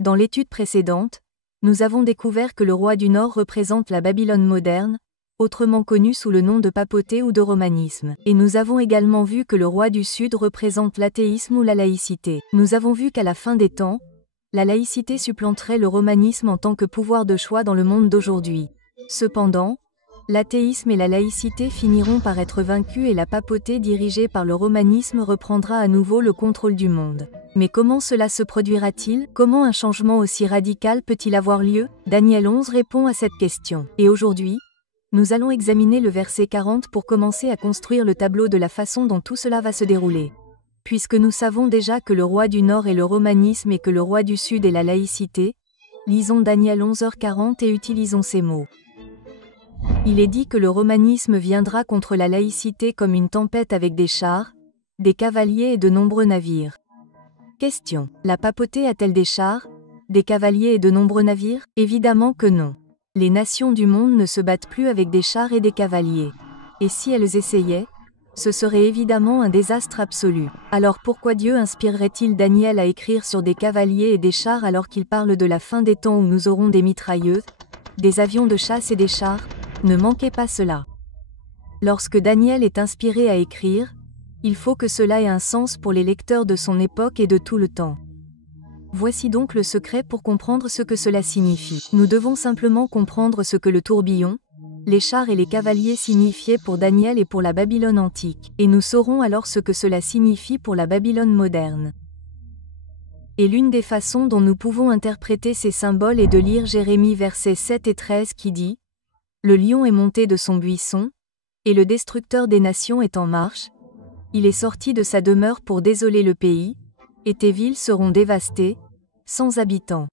Dans l'étude précédente, nous avons découvert que le roi du Nord représente la Babylone moderne, autrement connue sous le nom de papauté ou de romanisme. Et nous avons également vu que le roi du Sud représente l'athéisme ou la laïcité. Nous avons vu qu'à la fin des temps, la laïcité supplanterait le romanisme en tant que pouvoir de choix dans le monde d'aujourd'hui. Cependant, l'athéisme et la laïcité finiront par être vaincus et la papauté dirigée par le romanisme reprendra à nouveau le contrôle du monde. Mais comment cela se produira-t-il? Comment un changement aussi radical peut-il avoir lieu? Daniel 11 répond à cette question. Et aujourd'hui, nous allons examiner le verset 40 pour commencer à construire le tableau de la façon dont tout cela va se dérouler. Puisque nous savons déjà que le roi du Nord est le romanisme et que le roi du Sud est la laïcité, lisons Daniel 11h40 et utilisons ces mots. Il est dit que le romanisme viendra contre la laïcité comme une tempête avec des chars, des cavaliers et de nombreux navires. Question. La papauté a-t-elle des chars, des cavaliers et de nombreux navires? Évidemment que non. Les nations du monde ne se battent plus avec des chars et des cavaliers. Et si elles essayaient, ce serait évidemment un désastre absolu. Alors pourquoi Dieu inspirerait-il Daniel à écrire sur des cavaliers et des chars alors qu'il parle de la fin des temps où nous aurons des mitrailleuses, des avions de chasse et des chars? Ne manquez pas cela. Lorsque Daniel est inspiré à écrire, il faut que cela ait un sens pour les lecteurs de son époque et de tout le temps. Voici donc le secret pour comprendre ce que cela signifie. Nous devons simplement comprendre ce que le tourbillon, les chars et les cavaliers signifiaient pour Daniel et pour la Babylone antique, et nous saurons alors ce que cela signifie pour la Babylone moderne. Et l'une des façons dont nous pouvons interpréter ces symboles est de lire Jérémie versets 7 et 13 qui dit « Le lion est monté de son buisson, et le destructeur des nations est en marche. Il est sorti de sa demeure pour désoler le pays, et tes villes seront dévastées, sans habitants.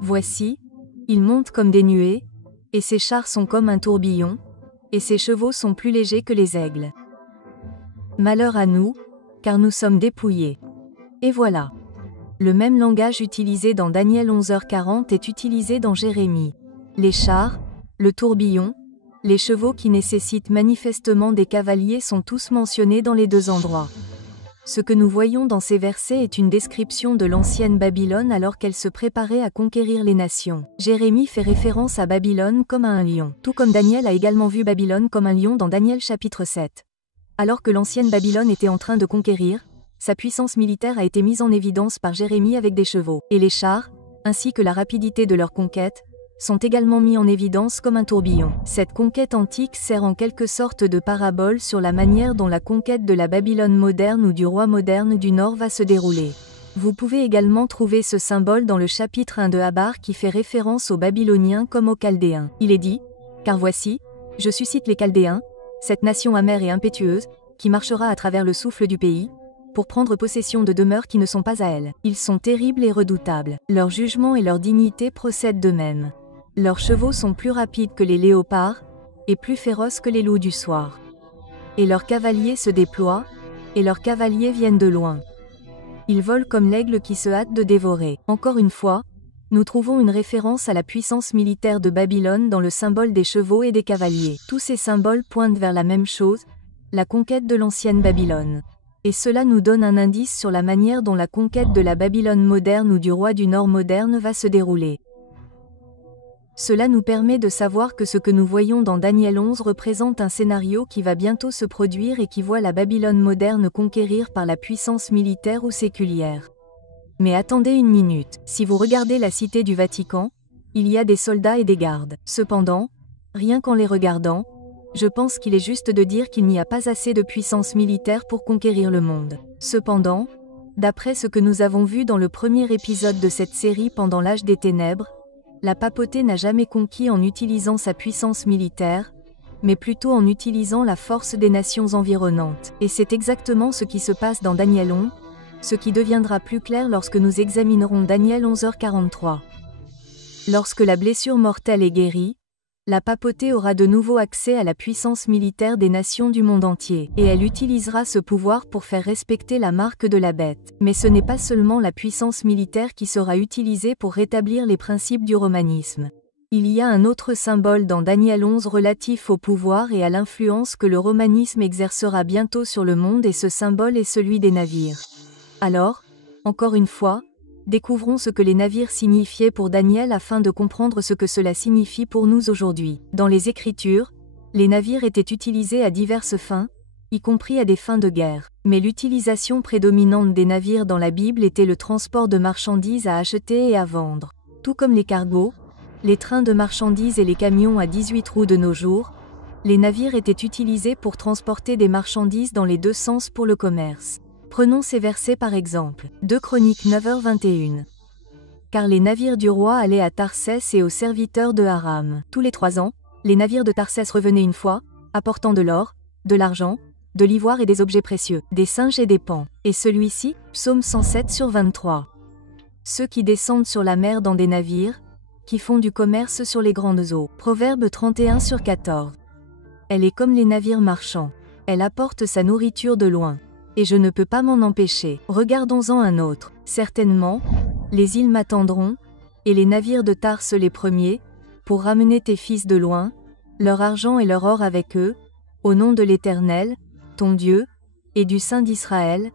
Voici, il monte comme des nuées, et ses chars sont comme un tourbillon, et ses chevaux sont plus légers que les aigles. Malheur à nous, car nous sommes dépouillés. » Et voilà. Le même langage utilisé dans Daniel 11h40 est utilisé dans Jérémie. Les chars, le tourbillon, les chevaux qui nécessitent manifestement des cavaliers sont tous mentionnés dans les deux endroits. Ce que nous voyons dans ces versets est une description de l'ancienne Babylone alors qu'elle se préparait à conquérir les nations. Jérémie fait référence à Babylone comme à un lion, tout comme Daniel a également vu Babylone comme un lion dans Daniel chapitre 7. Alors que l'ancienne Babylone était en train de conquérir, sa puissance militaire a été mise en évidence par Jérémie avec des chevaux, et les chars, ainsi que la rapidité de leur conquête, sont également mis en évidence comme un tourbillon. Cette conquête antique sert en quelque sorte de parabole sur la manière dont la conquête de la Babylone moderne ou du roi moderne du Nord va se dérouler. Vous pouvez également trouver ce symbole dans le chapitre 1 de Habar qui fait référence aux Babyloniens comme aux Chaldéens. Il est dit, « Car voici, je suscite les Chaldéens, cette nation amère et impétueuse, qui marchera à travers le souffle du pays, pour prendre possession de demeures qui ne sont pas à elle. Ils sont terribles et redoutables. Leur jugement et leur dignité procèdent d'eux-mêmes. Leurs chevaux sont plus rapides que les léopards, et plus féroces que les loups du soir. Et leurs cavaliers se déploient, et leurs cavaliers viennent de loin. Ils volent comme l'aigle qui se hâte de dévorer. » Encore une fois, nous trouvons une référence à la puissance militaire de Babylone dans le symbole des chevaux et des cavaliers. Tous ces symboles pointent vers la même chose, la conquête de l'ancienne Babylone. Et cela nous donne un indice sur la manière dont la conquête de la Babylone moderne ou du roi du Nord moderne va se dérouler. Cela nous permet de savoir que ce que nous voyons dans Daniel 11 représente un scénario qui va bientôt se produire et qui voit la Babylone moderne conquérir par la puissance militaire ou séculière. Mais attendez une minute, si vous regardez la cité du Vatican, il y a des soldats et des gardes. Cependant, rien qu'en les regardant, je pense qu'il est juste de dire qu'il n'y a pas assez de puissance militaire pour conquérir le monde. Cependant, d'après ce que nous avons vu dans le premier épisode de cette série pendant l'âge des ténèbres, la papauté n'a jamais conquis en utilisant sa puissance militaire, mais plutôt en utilisant la force des nations environnantes. Et c'est exactement ce qui se passe dans Daniel 11, ce qui deviendra plus clair lorsque nous examinerons Daniel 11h43. Lorsque la blessure mortelle est guérie, la papauté aura de nouveau accès à la puissance militaire des nations du monde entier, et elle utilisera ce pouvoir pour faire respecter la marque de la bête. Mais ce n'est pas seulement la puissance militaire qui sera utilisée pour rétablir les principes du romanisme. Il y a un autre symbole dans Daniel 11 relatif au pouvoir et à l'influence que le romanisme exercera bientôt sur le monde et ce symbole est celui des navires. Alors, encore une fois, découvrons ce que les navires signifiaient pour Daniel afin de comprendre ce que cela signifie pour nous aujourd'hui. Dans les Écritures, les navires étaient utilisés à diverses fins, y compris à des fins de guerre. Mais l'utilisation prédominante des navires dans la Bible était le transport de marchandises à acheter et à vendre. Tout comme les cargos, les trains de marchandises et les camions à 18 roues de nos jours, les navires étaient utilisés pour transporter des marchandises dans les deux sens pour le commerce. Prenons ces versets par exemple. 2 Chroniques 9h21. Car les navires du roi allaient à Tarsès et aux serviteurs de Aram. Tous les 3 ans, les navires de Tarsès revenaient une fois, apportant de l'or, de l'argent, de l'ivoire et des objets précieux, des singes et des paons. Et celui-ci, Psaume 107/23. Ceux qui descendent sur la mer dans des navires, qui font du commerce sur les grandes eaux. Proverbe 31/14. Elle est comme les navires marchands. Elle apporte sa nourriture de loin. Et je ne peux pas m'en empêcher. Regardons-en un autre. Certainement, les îles m'attendront, et les navires de Tarse les premiers, pour ramener tes fils de loin, leur argent et leur or avec eux, au nom de l'Éternel, ton Dieu, et du Saint d'Israël,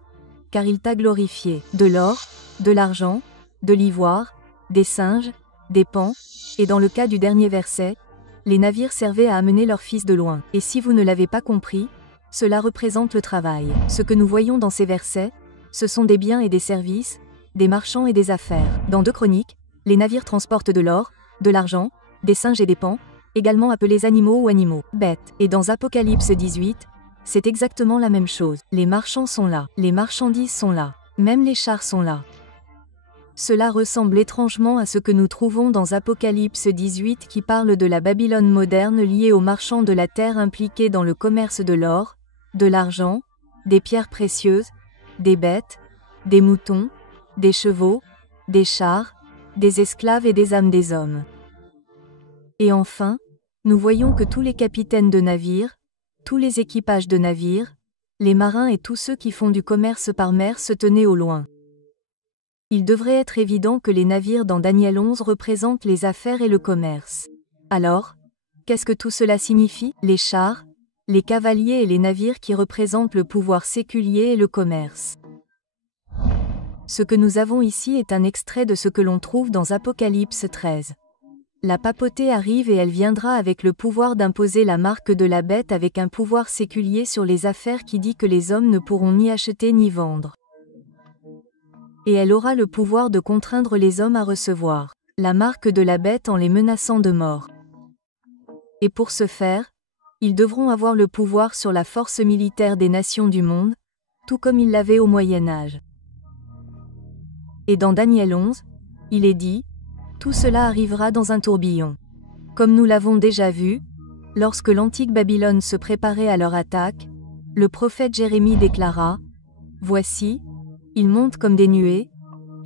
car il t'a glorifié. De l'or, de l'argent, de l'ivoire, des singes, des paons, et dans le cas du dernier verset, les navires servaient à amener leurs fils de loin. Et si vous ne l'avez pas compris, cela représente le travail. Ce que nous voyons dans ces versets, ce sont des biens et des services, des marchands et des affaires. Dans 2 Chroniques, les navires transportent de l'or, de l'argent, des singes et des paons, également appelés animaux ou animaux, bêtes. Et dans Apocalypse 18, c'est exactement la même chose. Les marchands sont là, les marchandises sont là, même les chars sont là. Cela ressemble étrangement à ce que nous trouvons dans Apocalypse 18 qui parle de la Babylone moderne liée aux marchands de la terre impliqués dans le commerce de l'or, de l'argent, des pierres précieuses, des bêtes, des moutons, des chevaux, des chars, des esclaves et des âmes des hommes. Et enfin, nous voyons que tous les capitaines de navires, tous les équipages de navires, les marins et tous ceux qui font du commerce par mer se tenaient au loin. Il devrait être évident que les navires dans Daniel 11 représentent les affaires et le commerce. Alors, qu'est-ce que tout cela signifie? Les chars, les cavaliers et les navires qui représentent le pouvoir séculier et le commerce. Ce que nous avons ici est un extrait de ce que l'on trouve dans Apocalypse 13. La papauté arrive et elle viendra avec le pouvoir d'imposer la marque de la bête avec un pouvoir séculier sur les affaires qui dit que les hommes ne pourront ni acheter ni vendre. Et elle aura le pouvoir de contraindre les hommes à recevoir la marque de la bête en les menaçant de mort. Et pour ce faire, ils devront avoir le pouvoir sur la force militaire des nations du monde, tout comme ils l'avaient au Moyen-Âge. Et dans Daniel 11, il est dit, tout cela arrivera dans un tourbillon. Comme nous l'avons déjà vu, lorsque l'antique Babylone se préparait à leur attaque, le prophète Jérémie déclara, « Voici, ils montent comme des nuées,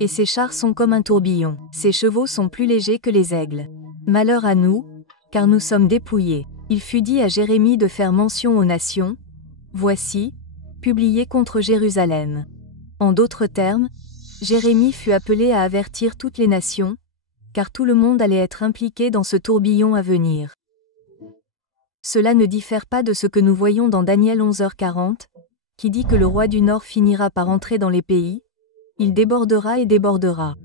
et ses chars sont comme un tourbillon. Ses chevaux sont plus légers que les aigles. Malheur à nous, car nous sommes dépouillés. » Il fut dit à Jérémie de faire mention aux nations, « Voici, publié contre Jérusalem. » En d'autres termes, Jérémie fut appelé à avertir toutes les nations, car tout le monde allait être impliqué dans ce tourbillon à venir. Cela ne diffère pas de ce que nous voyons dans Daniel 11h40, qui dit que le roi du Nord finira par entrer dans les pays, il débordera et débordera.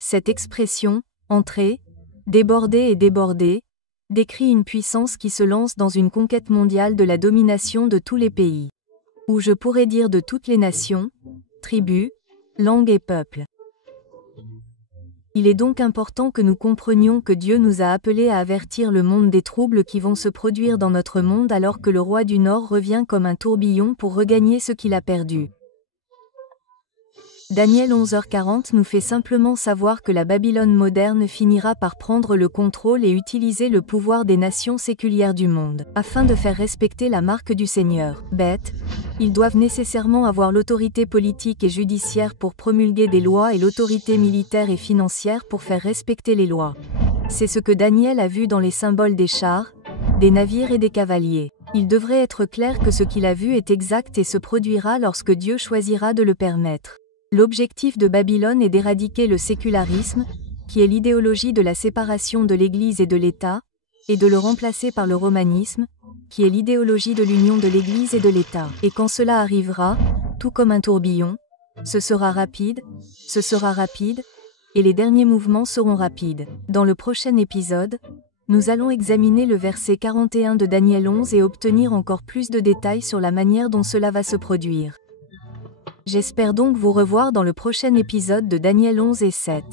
Cette expression, entrer, déborder et déborder, décrit une puissance qui se lance dans une conquête mondiale de la domination de tous les pays. Ou je pourrais dire de toutes les nations, tribus, langues et peuples. Il est donc important que nous comprenions que Dieu nous a appelés à avertir le monde des troubles qui vont se produire dans notre monde alors que le roi du Nord revient comme un tourbillon pour regagner ce qu'il a perdu. Daniel 11h40 nous fait simplement savoir que la Babylone moderne finira par prendre le contrôle et utiliser le pouvoir des nations séculières du monde. Afin de faire respecter la marque du Seigneur, bête, ils doivent nécessairement avoir l'autorité politique et judiciaire pour promulguer des lois et l'autorité militaire et financière pour faire respecter les lois. C'est ce que Daniel a vu dans les symboles des chars, des navires et des cavaliers. Il devrait être clair que ce qu'il a vu est exact et se produira lorsque Dieu choisira de le permettre. L'objectif de Babylone est d'éradiquer le sécularisme, qui est l'idéologie de la séparation de l'Église et de l'État, et de le remplacer par le romanisme, qui est l'idéologie de l'union de l'Église et de l'État. Et quand cela arrivera, tout comme un tourbillon, ce sera rapide, et les derniers mouvements seront rapides. Dans le prochain épisode, nous allons examiner le verset 41 de Daniel 11 et obtenir encore plus de détails sur la manière dont cela va se produire. J'espère donc vous revoir dans le prochain épisode de Daniel 11 et 7.